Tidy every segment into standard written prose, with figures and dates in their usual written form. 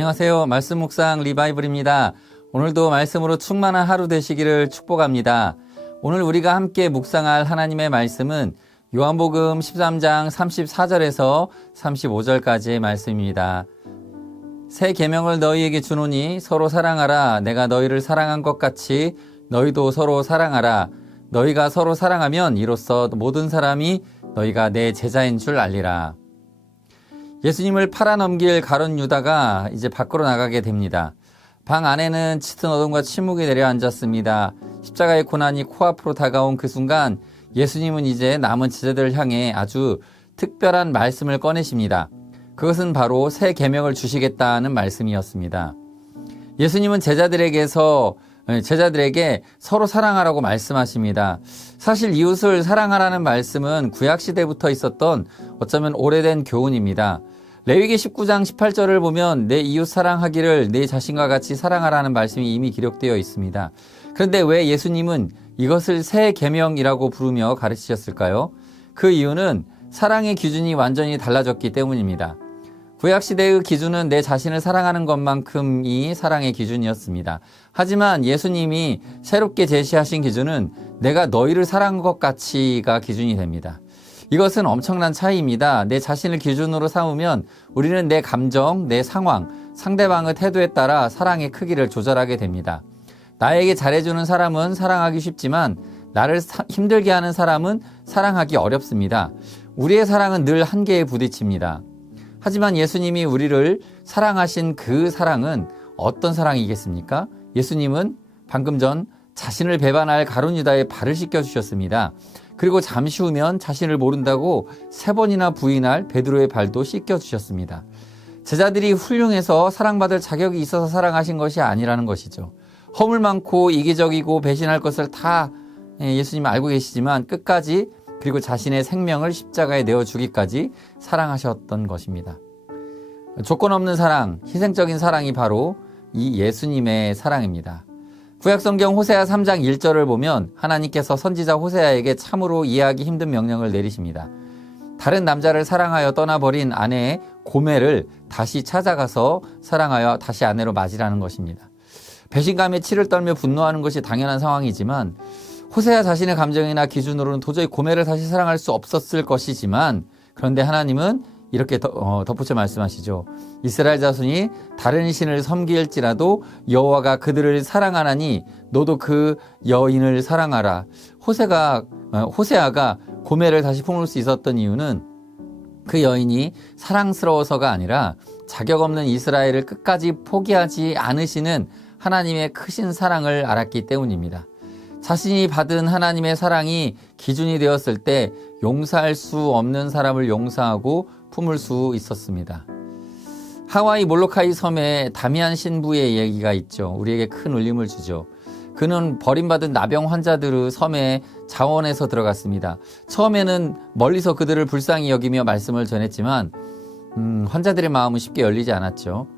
안녕하세요. 말씀 묵상 리바이블입니다. 오늘도 말씀으로 충만한 하루 되시기를 축복합니다. 오늘 우리가 함께 묵상할 하나님의 말씀은 요한복음 13장 34절에서 35절까지의 말씀입니다. 새 계명을 너희에게 주노니 서로 사랑하라. 내가 너희를 사랑한 것 같이 너희도 서로 사랑하라. 너희가 서로 사랑하면 이로써 모든 사람이 너희가 내 제자인 줄 알리라. 예수님을 팔아넘길 가룟 유다가 이제 밖으로 나가게 됩니다. 방 안에는 짙은 어둠과 침묵이 내려앉았습니다. 십자가의 고난이 코앞으로 다가온 그 순간 예수님은 이제 남은 제자들을 향해 아주 특별한 말씀을 꺼내십니다. 그것은 바로 새 계명을 주시겠다는 말씀이었습니다. 예수님은 제자들에게 서로 사랑하라고 말씀하십니다. 사실 이웃을 사랑하라는 말씀은 구약시대부터 있었던 어쩌면 오래된 교훈입니다. 레위기 19장 18절을 보면 내 이웃 사랑하기를 내 자신과 같이 사랑하라는 말씀이 이미 기록되어 있습니다. 그런데 왜 예수님은 이것을 새 계명이라고 부르며 가르치셨을까요? 그 이유는 사랑의 기준이 완전히 달라졌기 때문입니다. 구약시대의 기준은 내 자신을 사랑하는 것만큼이 사랑의 기준이었습니다. 하지만 예수님이 새롭게 제시하신 기준은 내가 너희를 사랑한 것 같이가 기준이 됩니다. 이것은 엄청난 차이입니다. 내 자신을 기준으로 삼으면 우리는 내 감정, 내 상황, 상대방의 태도에 따라 사랑의 크기를 조절하게 됩니다. 나에게 잘해주는 사람은 사랑하기 쉽지만 나를 힘들게 하는 사람은 사랑하기 어렵습니다. 우리의 사랑은 늘 한계에 부딪힙니다. 하지만 예수님이 우리를 사랑하신 그 사랑은 어떤 사랑이겠습니까? 예수님은 방금 전 자신을 배반할 가룟 유다의 발을 씻겨주셨습니다. 그리고 잠시 후면 자신을 모른다고 3번이나 부인할 베드로의 발도 씻겨주셨습니다. 제자들이 훌륭해서 사랑받을 자격이 있어서 사랑하신 것이 아니라는 것이죠. 허물 많고 이기적이고 배신할 것을 다 예수님 알고 계시지만 끝까지 그리고 자신의 생명을 십자가에 내어주기까지 사랑하셨던 것입니다. 조건 없는 사랑, 희생적인 사랑이 바로 이 예수님의 사랑입니다. 구약성경 호세아 3장 1절을 보면 하나님께서 선지자 호세아에게 참으로 이해하기 힘든 명령을 내리십니다. 다른 남자를 사랑하여 떠나버린 아내의 고멜을 다시 찾아가서 사랑하여 다시 아내로 맞이라는 것입니다. 배신감에 치를 떨며 분노하는 것이 당연한 상황이지만 호세아 자신의 감정이나 기준으로는 도저히 고멜을 다시 사랑할 수 없었을 것이지만 그런데 하나님은 이렇게 덧붙여 말씀하시죠. 이스라엘 자손이 다른 신을 섬길지라도 여호와가 그들을 사랑하나니 너도 그 여인을 사랑하라. 호세아가 고멜을 다시 품을 수 있었던 이유는 그 여인이 사랑스러워서가 아니라 자격 없는 이스라엘을 끝까지 포기하지 않으시는 하나님의 크신 사랑을 알았기 때문입니다. 자신이 받은 하나님의 사랑이 기준이 되었을 때 용서할 수 없는 사람을 용서하고 품을 수 있었습니다. 하와이 몰로카이 섬에 다미안 신부의 얘기가 있죠. 우리에게 큰 울림을 주죠. 그는 버림받은 나병 환자들의 섬에 자원해서 들어갔습니다. 처음에는 멀리서 그들을 불쌍히 여기며 말씀을 전했지만 환자들의 마음은 쉽게 열리지 않았죠.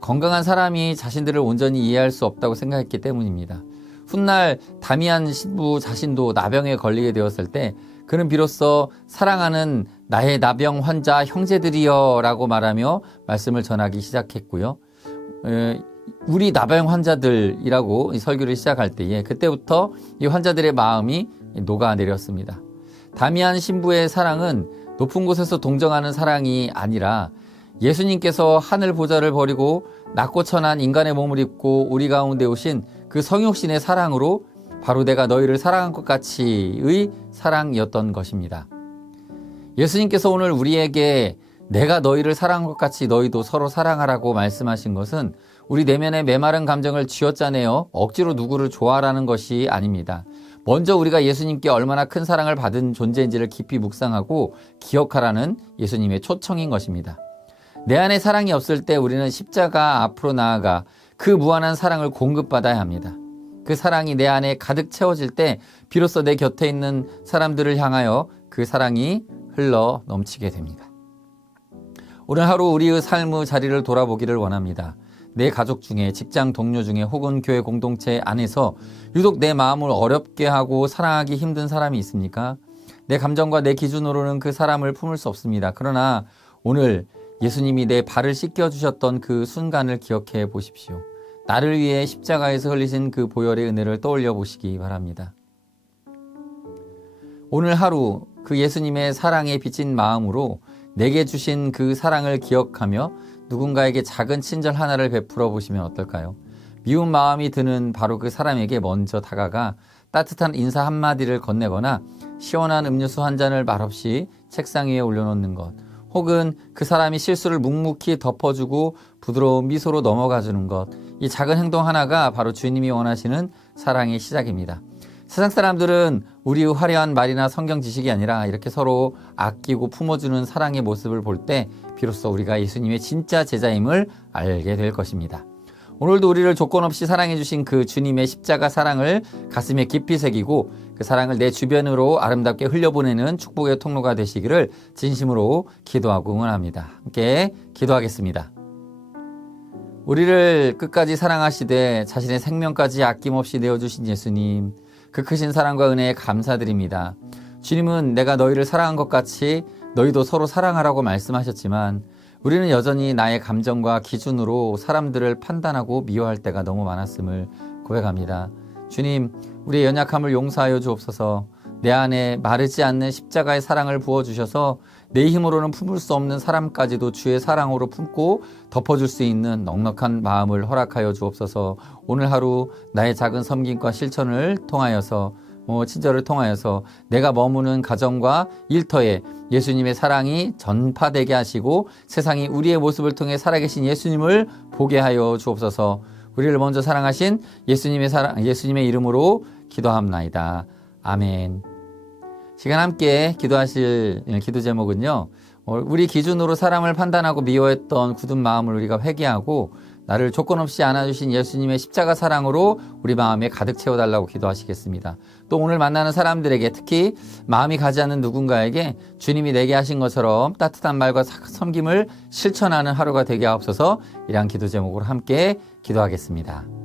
건강한 사람이 자신들을 온전히 이해할 수 없다고 생각했기 때문입니다. 훗날 다미안 신부 자신도 나병에 걸리게 되었을 때 그는 비로소 사랑하는 나의 나병 환자 형제들이여 라고 말하며 말씀을 전하기 시작했고요. 우리 나병 환자들이라고 설교를 시작할 때에 그때부터 이 환자들의 마음이 녹아내렸습니다. 다미안 신부의 사랑은 높은 곳에서 동정하는 사랑이 아니라 예수님께서 하늘 보좌를 버리고 낮고 천한 인간의 몸을 입고 우리 가운데 오신 그 성육신의 사랑으로 바로 내가 너희를 사랑한 것 같이의 사랑이었던 것입니다. 예수님께서 오늘 우리에게 내가 너희를 사랑한 것 같이 너희도 서로 사랑하라고 말씀하신 것은 우리 내면의 메마른 감정을 쥐어짜내어 억지로 누구를 좋아하라는 것이 아닙니다. 먼저 우리가 예수님께 얼마나 큰 사랑을 받은 존재인지를 깊이 묵상하고 기억하라는 예수님의 초청인 것입니다. 내 안에 사랑이 없을 때 우리는 십자가 앞으로 나아가 그 무한한 사랑을 공급받아야 합니다. 그 사랑이 내 안에 가득 채워질 때 비로소 내 곁에 있는 사람들을 향하여 그 사랑이 흘러 넘치게 됩니다. 오늘 하루 우리의 삶의 자리를 돌아보기를 원합니다. 내 가족 중에, 직장 동료 중에 혹은 교회 공동체 안에서 유독 내 마음을 어렵게 하고 사랑하기 힘든 사람이 있습니까? 내 감정과 내 기준으로는 그 사람을 품을 수 없습니다. 그러나 오늘 예수님이 내 발을 씻겨주셨던 그 순간을 기억해 보십시오. 나를 위해 십자가에서 흘리신 그 보혈의 은혜를 떠올려 보시기 바랍니다. 오늘 하루 그 예수님의 사랑에 비친 마음으로 내게 주신 그 사랑을 기억하며 누군가에게 작은 친절 하나를 베풀어 보시면 어떨까요? 미운 마음이 드는 바로 그 사람에게 먼저 다가가 따뜻한 인사 한마디를 건네거나 시원한 음료수 한 잔을 말없이 책상 위에 올려놓는 것, 혹은 그 사람이 실수를 묵묵히 덮어주고 부드러운 미소로 넘어가주는 것, 이 작은 행동 하나가 바로 주님이 원하시는 사랑의 시작입니다. 세상 사람들은 우리의 화려한 말이나 성경 지식이 아니라 이렇게 서로 아끼고 품어주는 사랑의 모습을 볼 때 비로소 우리가 예수님의 진짜 제자임을 알게 될 것입니다. 오늘도 우리를 조건 없이 사랑해 주신 그 주님의 십자가 사랑을 가슴에 깊이 새기고 그 사랑을 내 주변으로 아름답게 흘려보내는 축복의 통로가 되시기를 진심으로 기도하고 응원합니다. 함께 기도하겠습니다. 우리를 끝까지 사랑하시되 자신의 생명까지 아낌없이 내어주신 예수님, 그 크신 사랑과 은혜에 감사드립니다. 주님은 내가 너희를 사랑한 것 같이 너희도 서로 사랑하라고 말씀하셨지만 우리는 여전히 나의 감정과 기준으로 사람들을 판단하고 미워할 때가 너무 많았음을 고백합니다. 주님, 우리의 연약함을 용서하여 주옵소서. 내 안에 마르지 않는 십자가의 사랑을 부어주셔서 내 힘으로는 품을 수 없는 사람까지도 주의 사랑으로 품고 덮어줄 수 있는 넉넉한 마음을 허락하여 주옵소서. 오늘 하루 나의 작은 섬김과 실천을 통하여서 친절을 통하여서 내가 머무는 가정과 일터에 예수님의 사랑이 전파되게 하시고 세상이 우리의 모습을 통해 살아계신 예수님을 보게 하여 주옵소서. 우리를 먼저 사랑하신 예수님의 이름으로 기도합나이다. 아멘. 시간 함께 기도하실 기도 제목은요, 우리 기준으로 사람을 판단하고 미워했던 굳은 마음을 우리가 회개하고 나를 조건 없이 안아주신 예수님의 십자가 사랑으로 우리 마음에 가득 채워달라고 기도하시겠습니다. 또 오늘 만나는 사람들에게, 특히 마음이 가지 않는 누군가에게 주님이 내게 하신 것처럼 따뜻한 말과 섬김을 실천하는 하루가 되게 하옵소서. 이러한 기도 제목으로 함께 기도하겠습니다.